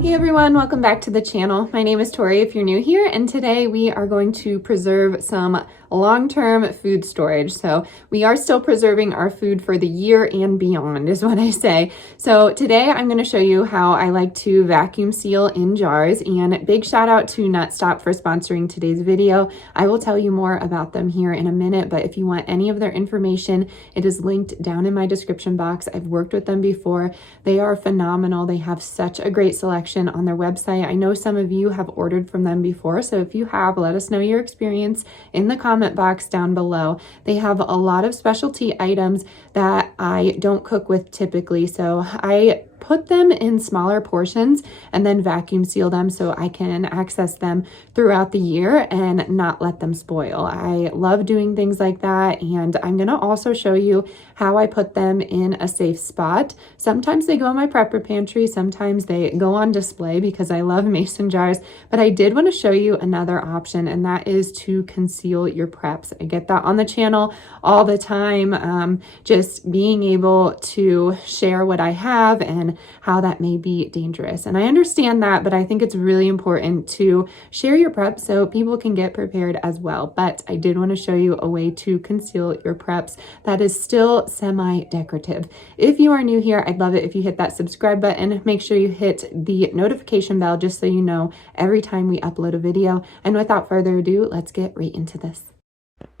Hey everyone, welcome back to the channel. My name is Tori if you're new here, and today we are going to preserve some long-term food storage. So we are still preserving our food for the year and beyond is what I say. So today I'm going to show you how I like to vacuum seal in jars, and big shout out to Nutstop for sponsoring today's video. I will tell you more about them here in a minute, but if you want any of their information, it is linked down in my description box. I've worked with them before. They are phenomenal. They have such a great selection on their website. I know some of you have ordered from them before, so if you have, let us know your experience in the comment box down below. They have a lot of specialty items that I don't cook with typically, so I put them in smaller portions and then vacuum seal them so I can access them throughout the year and not let them spoil. I love doing things like that, and I'm going to also show you how I put them in a safe spot. Sometimes they go in my prepper pantry, sometimes they go on display because I love mason jars, but I did want to show you another option, and that is to conceal your preps. I get that on the channel all the time, just being able to share what I have and how that may be dangerous. And I understand that, but I think it's really important to share your prep so people can get prepared as well. But I did want to show you a way to conceal your preps that is still semi-decorative. If you are new here, I'd love it if you hit that subscribe button. Make sure you hit the notification bell just so you know every time we upload a video. And without further ado, let's get right into this.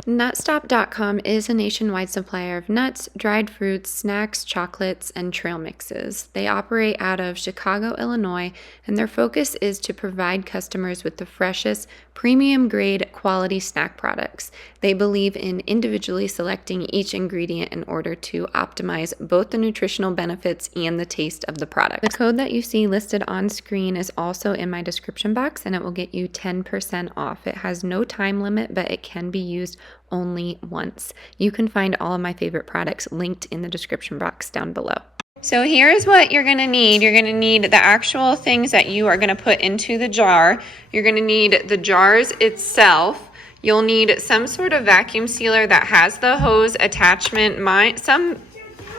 Nutstop.com is a nationwide supplier of nuts, dried fruits, snacks, chocolates, and trail mixes. They operate out of Chicago, Illinois, and their focus is to provide customers with the freshest, premium-grade quality snack products. They believe in individually selecting each ingredient in order to optimize both the nutritional benefits and the taste of the product. The code that you see listed on screen is also in my description box, and it will get you 10% off. It has no time limit, but it can be used only once. You can find all of my favorite products linked in the description box down below. So here's what you're going to need. You're going to need the actual things that you are going to put into the jar. You're going to need the jars itself. You'll need some sort of vacuum sealer that has the hose attachment. Some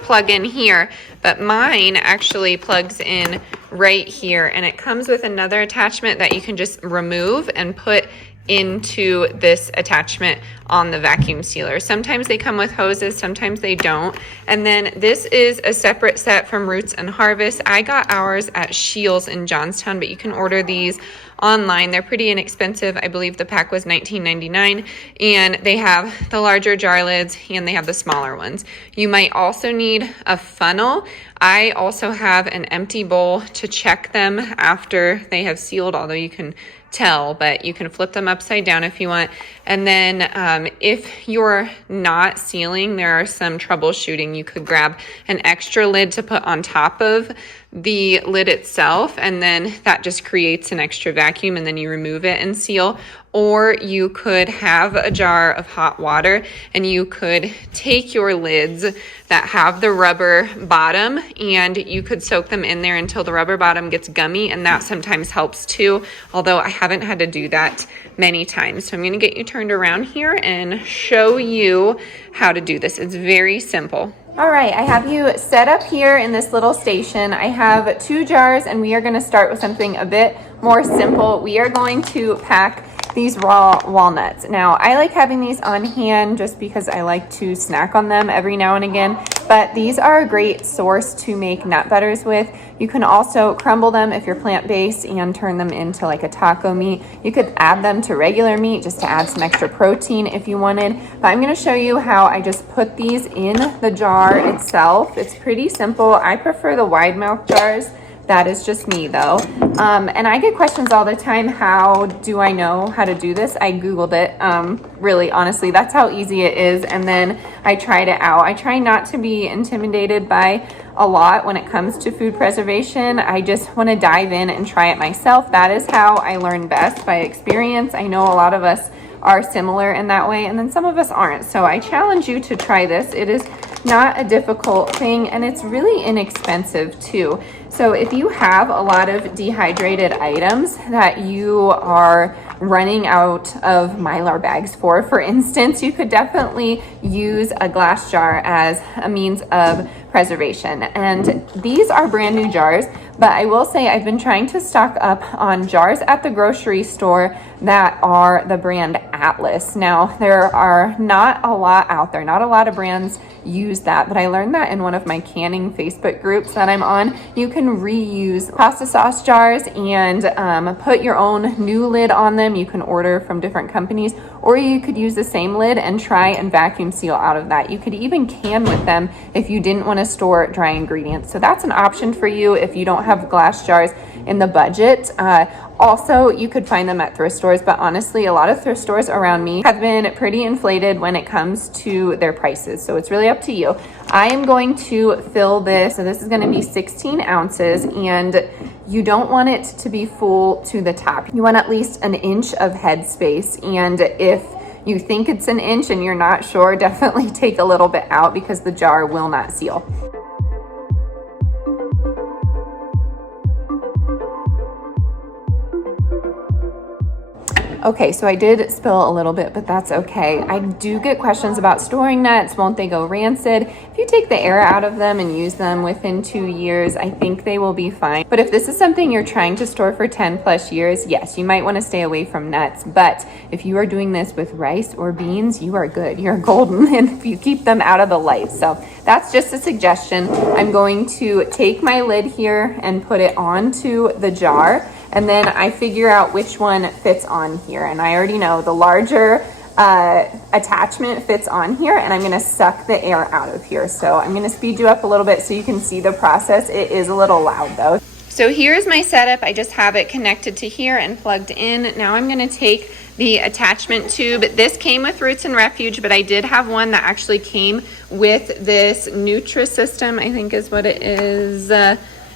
plug in here, but mine actually plugs in right here, and it comes with another attachment that you can just remove and put into this attachment on the vacuum sealer. Sometimes they come with hoses, sometimes they don't. And then this is a separate set from Roots and Harvest. I got ours at Scheels in Johnstown, but you can order these online. They're pretty inexpensive. I believe the pack was $19.99, and they have the larger jar lids and they have the smaller ones. You might also need a funnel. I also have an empty bowl to check them after they have sealed, although you can tell, but you can flip them upside down if you want. And then if you're not sealing, there are some troubleshooting. You could grab an extra lid to put on top of the lid itself, and then that just creates an extra vacuum, and then you remove it and seal. Or you could have a jar of hot water, and you could take your lids that have the rubber bottom, and you could soak them in there until the rubber bottom gets gummy, and that sometimes helps too, although I haven't had to do that many times. So I'm going to get you turned around here and show you how to do this. It's very simple. All right, I have you set up here in this little station. I have 2 jars, and we are going to start with something a bit more simple. We are going to pack these raw walnuts. Now, I like having these on hand just because I like to snack on them every now and again, but these are a great source to make nut butters with. You can also crumble them if you're plant-based and turn them into like a taco meat. You could add them to regular meat just to add some extra protein if you wanted, but I'm going to show you how I just put these in the jar itself. It's pretty simple. I prefer the wide mouth jars. That is just me though. And I get questions all the time, how do I know how to do this? I Googled it, really, honestly, that's how easy it is. And then I tried it out. I try not to be intimidated by a lot when it comes to food preservation. I just want to dive in and try it myself. That is how I learn best, by experience. I know a lot of us are similar in that way, and then some of us aren't. So I challenge you to try this. It is not a difficult thing, and it's really inexpensive too. So if you have a lot of dehydrated items that you are running out of Mylar bags for instance, you could definitely use a glass jar as a means of preservation. And these are brand new jars, but I will say I've been trying to stock up on jars at the grocery store that are the brand Atlas. Now, there are not a lot out there, not a lot of brands use that, but I learned that in one of my canning Facebook groups that I'm on. You can reuse pasta sauce jars and put your own new lid on them. You can order from different companies, or you could use the same lid and try and vacuum seal out of that. You could even can with them if you didn't want to store dry ingredients. So that's an option for you if you don't have glass jars in the budget. Also, you could find them at thrift stores, but honestly, a lot of thrift stores around me have been pretty inflated when it comes to their prices. So it's really up to you. I am going to fill this. So this is going to be 16 ounces, and you don't want it to be full to the top. You want at least an inch of head space. And if you think it's an inch and you're not sure, definitely take a little bit out because the jar will not seal. Okay, so I did spill a little bit, but that's okay. I do get questions about storing nuts. Won't they go rancid? If you take the air out of them and use them within 2 years, I think they will be fine. But if this is something you're trying to store for 10 plus years, yes, you might want to stay away from nuts. But if you are doing this with rice or beans, you are good. You're golden if you keep them out of the light. So that's just a suggestion. I'm going to take my lid here and put it onto the jar. And then I figure out which one fits on here. And I already know the larger attachment fits on here, and I'm gonna suck the air out of here. So I'm gonna speed you up a little bit so you can see the process. It is a little loud though. So here's my setup. I just have it connected to here and plugged in. Now I'm gonna take the attachment tube. This came with Roots and Refuge, but I did have one that actually came with this Nutrisystem, I think is what it is.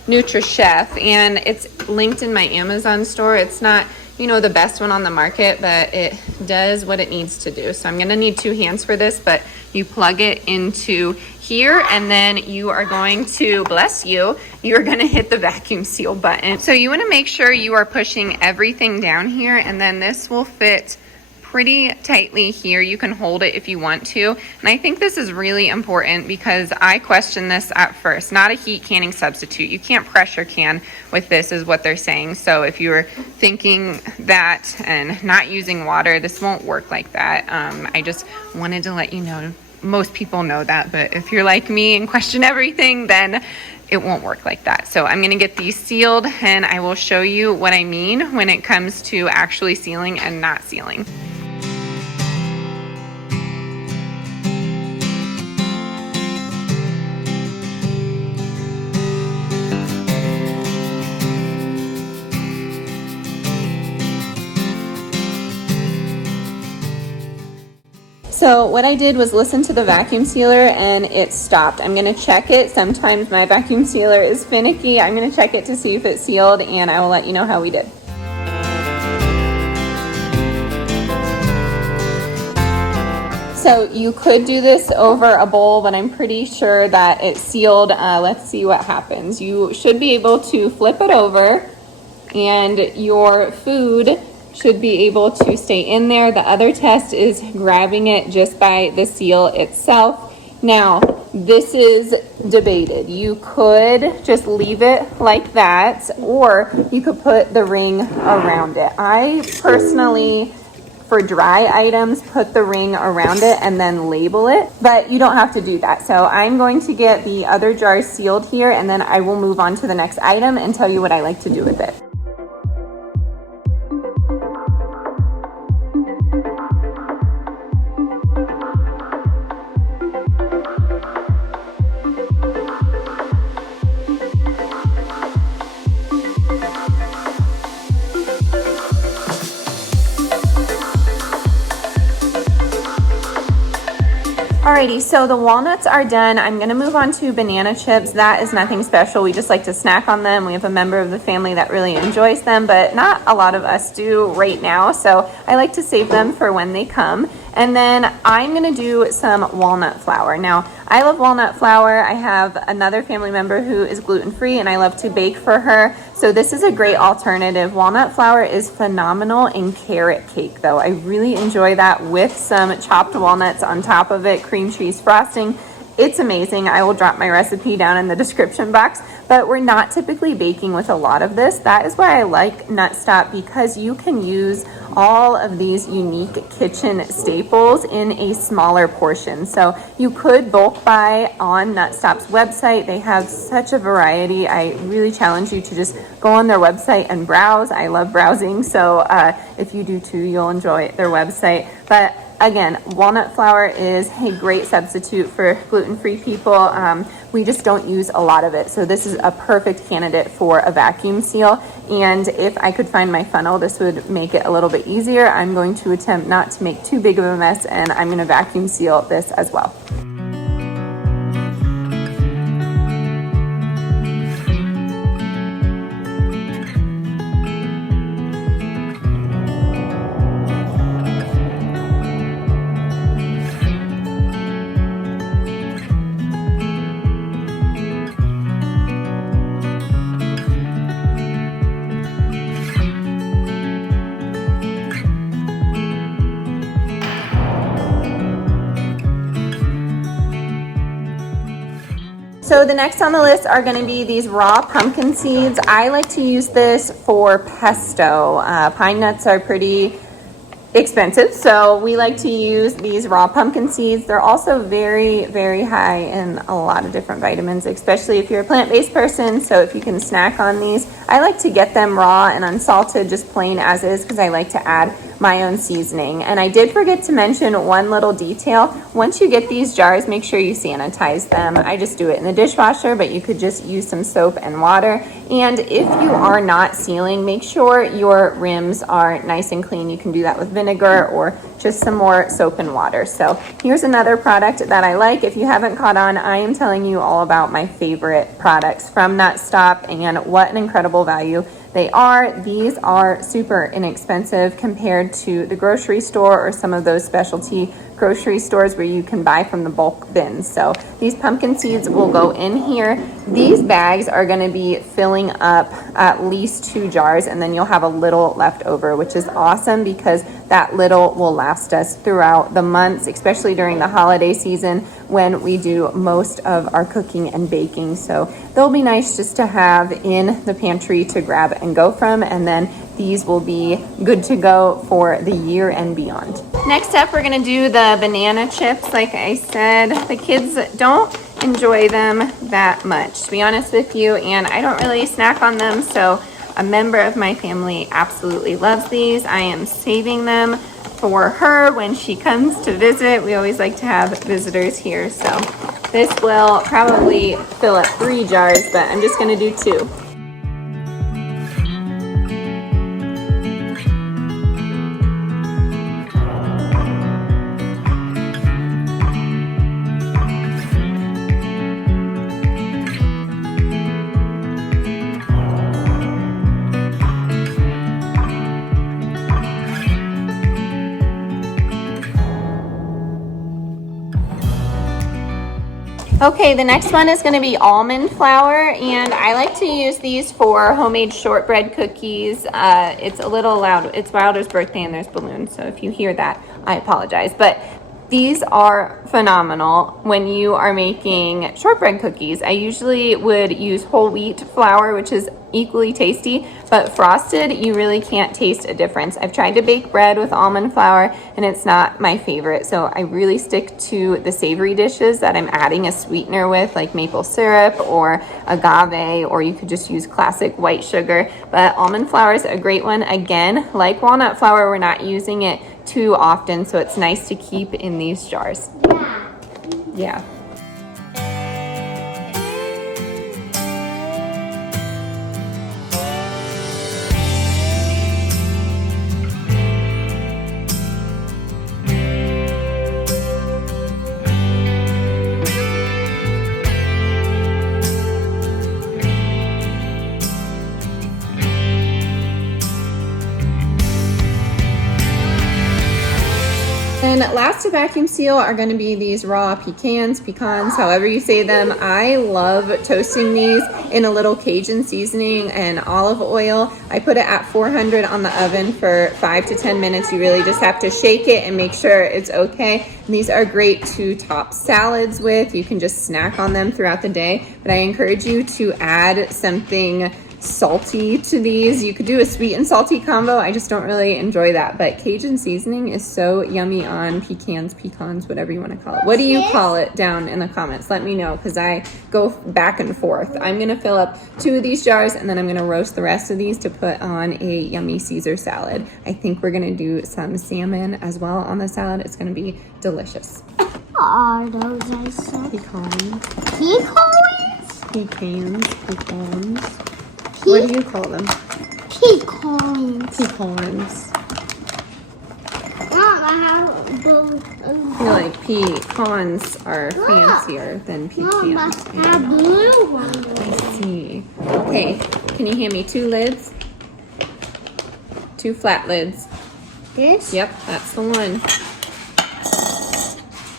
NutriChef, and it's linked in my Amazon store. It's not, you know, the best one on the market, but it does what it needs to do. So I'm gonna need 2 hands for this, but you plug it into here, and then you are going to, bless you, you're gonna hit the vacuum seal button. So you wanna make sure you are pushing everything down here, and then this will fit pretty tightly here. You can hold it if you want to. And I think this is really important because I questioned this at first. Not a heat canning substitute. You can't pressure can with this is what they're saying. So if you were thinking that and not using water, this won't work like that. I just wanted to let you know. Most people know that, but if you're like me and question everything, then it won't work like that. So I'm gonna get these sealed, and I will show you what I mean when it comes to actually sealing and not sealing. So what I did was listen to the vacuum sealer and it stopped. I'm gonna check it. Sometimes my vacuum sealer is finicky. I'm gonna check it to see if it's sealed, and I will let you know how we did. So you could do this over a bowl, but I'm pretty sure that it's sealed. Let's see what happens. You should be able to flip it over, and your food should be able to stay in there. The other test is grabbing it just by the seal itself. Now, this is debated. You could just leave it like that, or you could put the ring around it. I personally, for dry items, put the ring around it and then label it, but you don't have to do that. So I'm going to get the other jars sealed here, and then I will move on to the next item and tell you what I like to do with it. Alrighty, so the walnuts are done. I'm gonna move on to banana chips. That is nothing special. We just like to snack on them. We have a member of the family that really enjoys them, but not a lot of us do right now. So I like to save them for when they come. And then I'm gonna do some walnut flour. Now, I love walnut flour. I have another family member who is gluten-free, and I love to bake for her. So this is a great alternative. Walnut flour is phenomenal in carrot cake though. I really enjoy that with some chopped walnuts on top of it, cream cheese frosting. It's amazing. I will drop my recipe down in the description box, but we're not typically baking with a lot of this. That is why I like Nutstop, because you can use all of these unique kitchen staples in a smaller portion. So you could bulk buy on Nutstop's website. They have such a variety. I really challenge you to just go on their website and browse. I love browsing, so if you do too, you'll enjoy their website. But again, walnut flour is a great substitute for gluten-free people. We just don't use a lot of it. So this is a perfect candidate for a vacuum seal. And if I could find my funnel, this would make it a little bit easier. I'm going to attempt not to make too big of a mess, and I'm going to vacuum seal this as well. So the next on the list are going to be these raw pumpkin seeds. I like to use this for pesto. Pine nuts are pretty expensive, so we like to use these raw pumpkin seeds. They're also very, very high in a lot of different vitamins, especially if you're a plant-based person. So if you can snack on these, I like to get them raw and unsalted, just plain as is, because I like to add my own seasoning. And I did forget to mention one little detail. Once you get these jars, make sure you sanitize them. I just do it in the dishwasher, but you could just use some soap and water. And if you are not sealing, make sure your rims are nice and clean. You can do that with vinegar or just some more soap and water. So here's another product that I like. If you haven't caught on, I am telling you all about my favorite products from Nutstop and what an incredible value they are. These are super inexpensive compared to the grocery store or some of those specialty grocery stores where you can buy from the bulk bins. So these pumpkin seeds will go in here. These bags are going to be filling up at least 2 jars, and then you'll have a little left over, which is awesome because that little will last us throughout the months, especially during the holiday season when we do most of our cooking and baking. So they'll be nice just to have in the pantry to grab and go from, and then these will be good to go for the year and beyond. Next up, we're gonna do the banana chips. Like I said, the kids don't enjoy them that much, to be honest with you, and I don't really snack on them, so a member of my family absolutely loves these. I am saving them for her when she comes to visit. We always like to have visitors here, so this will probably fill up 3 jars, but I'm just gonna do 2. Okay, the next one is going to be almond flour, and I like to use these for homemade shortbread cookies. It's a little loud. It's Wilder's birthday and there's balloons, so if you hear that, I apologize. But these are phenomenal when you are making shortbread cookies. I usually would use whole wheat flour, which is equally tasty, but frosted, you really can't taste a difference. I've tried to bake bread with almond flour and it's not my favorite, so I really stick to the savory dishes that I'm adding a sweetener with, like maple syrup or agave, or you could just use classic white sugar. But almond flour is a great one. Again, like walnut flour, we're not using it too often, so it's nice to keep in these jars. Yeah. then last to vacuum seal are going to be these raw pecans, however you say them. I love toasting these in a little Cajun seasoning and olive oil. I put it at 400 on the oven for 5 to 10 minutes. You really just have to shake it and make sure it's okay. And these are great to top salads with. You can just snack on them throughout the day, but I encourage you to add something salty to these. You could do a sweet and salty combo. I just don't really enjoy that, but Cajun seasoning is so yummy on pecans, whatever you want to call it. What do you call it down in the comments? Let me know, because I go back and forth. I'm gonna fill up 2 of these jars, and then I'm gonna roast the rest of these to put on a yummy Caesar salad. I think we're gonna do some salmon as well on the salad. It's gonna be delicious. Are those Pecans. Pecans? Pecans. What do you call them? Pecans. Pecans. Mom, I have both. I feel like pecans are fancier than Mom, I pecans. have blue ones. I see. Okay, can you hand me 2 lids? 2 flat lids. This? Yep, that's the one.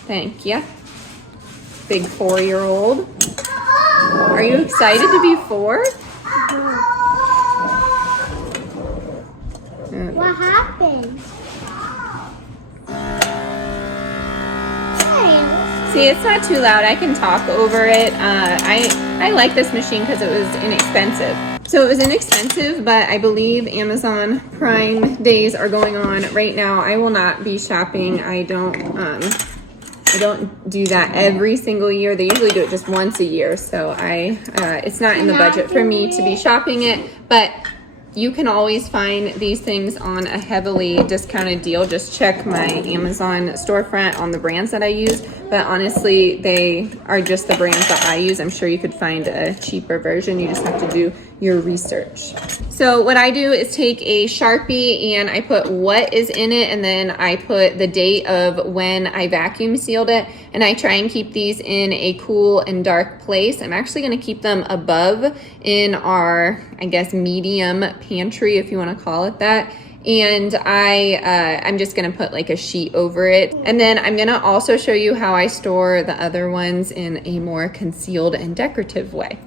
Thank you. Big 4-year-old. Are you excited to be 4? What happened? See, it's not too loud. I can talk over it. I like this machine because it was inexpensive. So it was inexpensive, but I believe Amazon Prime days are going on right now. I will not be shopping. I don't do that every single year. They usually do it just once a year. So it's not in the budget for me to be shopping it, but you can always find these things on a heavily discounted deal. Just check my Amazon storefront on the brands that I use. But honestly, they are just the brands that I use. I'm sure you could find a cheaper version. You just have to do your research. So what I do is take a Sharpie and I put what is in it, and then I put the date of when I vacuum sealed it, and I try and keep these in a cool and dark place. I'm actually going to keep them above in our, I guess, medium pantry, if you want to call it that. And I'm just gonna put like a sheet over it. And then I'm gonna also show you how I store the other ones in a more concealed and decorative way.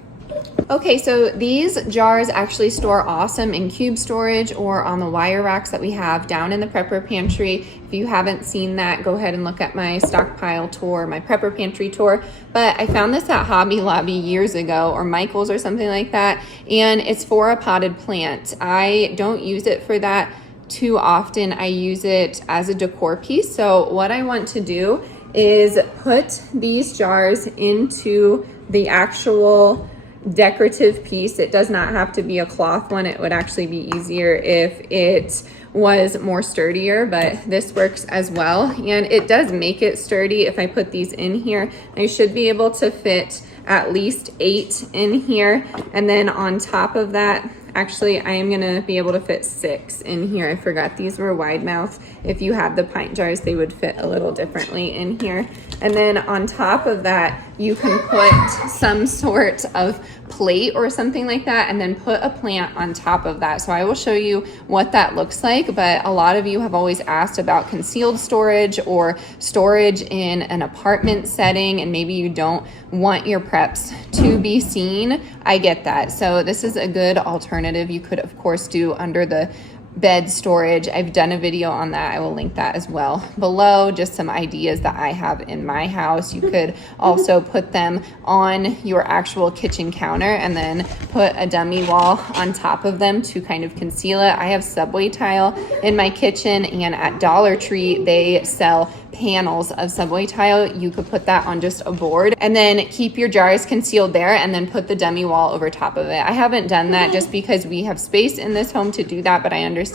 Okay, so these jars actually store awesome in cube storage or on the wire racks that we have down in the prepper pantry. If you haven't seen that, go ahead and look at my stockpile tour, my prepper pantry tour. But I found this at Hobby Lobby years ago, or Michael's or something like that, and it's for a potted plant. I don't use it for that too often. I use it as a decor piece. So what I want to do is put these jars into the actual decorative piece. It does not have to be a cloth one. It would actually be easier if it was more sturdier, but this works as well. And it does make it sturdy. If I put these in here, I should be able to fit at least 8 in here. And then on top of that, actually, I am gonna be able to fit 6 in here. I forgot these were wide mouth. If you had the pint jars, they would fit a little differently in here. And then on top of that, you can put some sort of plate or something like that, and then put a plant on top of that. So I will show you what that looks like, but a lot of you have always asked about concealed storage or storage in an apartment setting, and maybe you don't want your preps to be seen. I get that. So this is a good alternative. You could, of course, do under the bed storage. I've done a video on that. I will link that as well below. Just some ideas that I have in my house. You could also put them on your actual kitchen counter and then put a dummy wall on top of them to kind of conceal it. I have subway tile in my kitchen, and at Dollar Tree they sell panels of subway tile. You could put that on just a board and then keep your jars concealed there, and then put the dummy wall over top of it. I haven't done that just because we have space in this home to do that, but I understand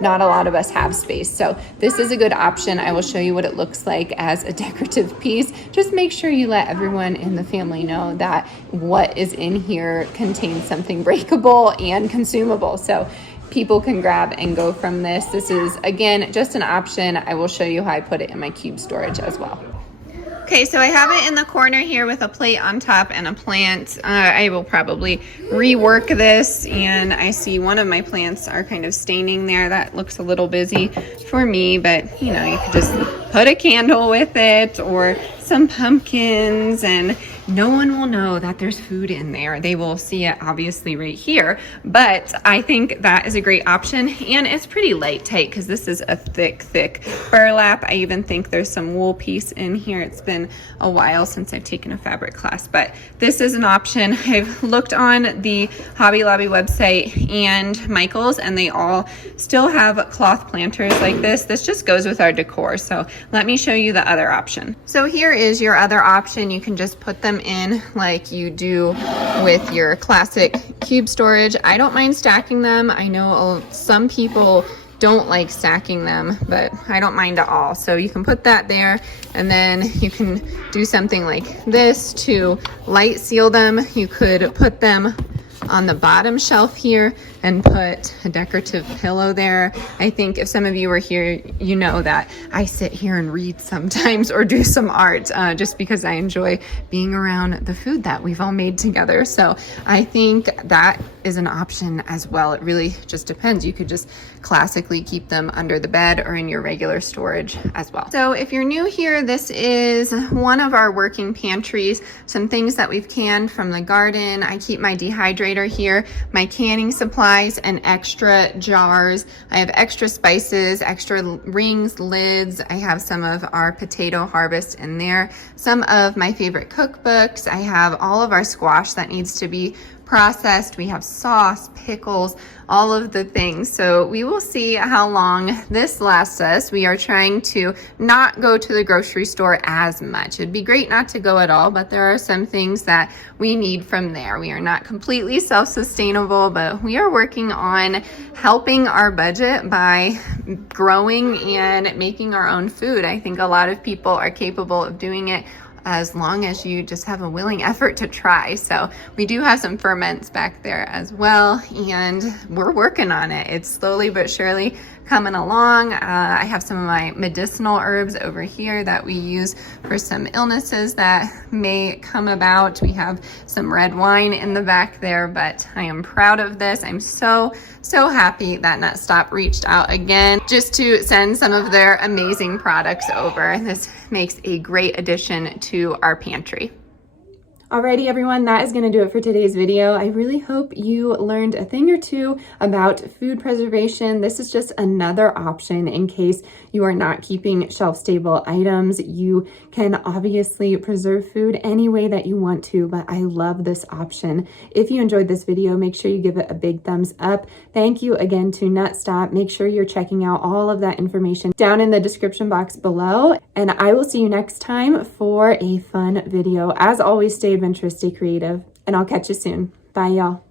not a lot of us have space. So this is a good option. I will show you what it looks like as a decorative piece. Just make sure you let everyone in the family know that what is in here contains something breakable and consumable. So people can grab and go from this. This is, again, just an option. I will show you how I put it in my cube storage as well. Okay, so I have it in the corner here with a plate on top and a plant. I will probably rework this, and I see one of my plants are kind of staining there. That looks a little busy for me, but you know, you could just put a candle with it or some pumpkins, and no one will know that there's food in there. They will see it obviously right here, but I think that is a great option, and it's pretty light tight because this is a thick burlap. I even think there's some wool piece in here. It's been a while since I've taken a fabric class, but this is an option. I've looked on the Hobby Lobby website and Michael's, and they all still have cloth planters like this. This just goes with our decor. So let me show you the other option. So here is your other option. You can just put them in like you do with your classic cube storage. I don't mind stacking them. I know some people don't like stacking them, but I don't mind at all. So you can put that there, and then you can do something like this to light seal them. You could put them on the bottom shelf here and put a decorative pillow there. I think if some of you were here, you know that I sit here and read sometimes or do some art just because I enjoy being around the food that we've all made together. So I think that is an option as well. It really just depends. You could just classically keep them under the bed or in your regular storage as well. So if you're new here, this is one of our working pantries. Some things that we've canned from the garden. I keep my dehydrator here, my canning supplies, and extra jars. I have extra spices, extra rings, lids. I have some of our potato harvest in there, some of my favorite cookbooks. I have all of our squash that needs to be processed. We have sauce, pickles, all of the things. So we will see how long this lasts us. We are trying to not go to the grocery store as much. It'd be great not to go at all, but there are some things that we need from there. We are not completely self-sustainable, but we are working on helping our budget by growing and making our own food. I think a lot of people are capable of doing it as long as you just have a willing effort to try. So we do have some ferments back there as well, and we're working on it. It's slowly but surely coming along. I have some of my medicinal herbs over here that we use for some illnesses that may come about. We have some red wine in the back there, but I am proud of this. I'm so happy that Nutstop reached out again just to send some of their amazing products over. This makes a great addition to our pantry. Alrighty everyone, that is going to do it for today's video. I really hope you learned a thing or two about food preservation. This is just another option in case you are not keeping shelf-stable items. You can obviously preserve food any way that you want to, but I love this option. If you enjoyed this video, make sure you give it a big thumbs up. Thank you again to Nutstop. Make sure you're checking out all of that information down in the description box below, and I will see you next time for a fun video. As always, stay adventurous, stay creative, and I'll catch you soon. Bye, y'all.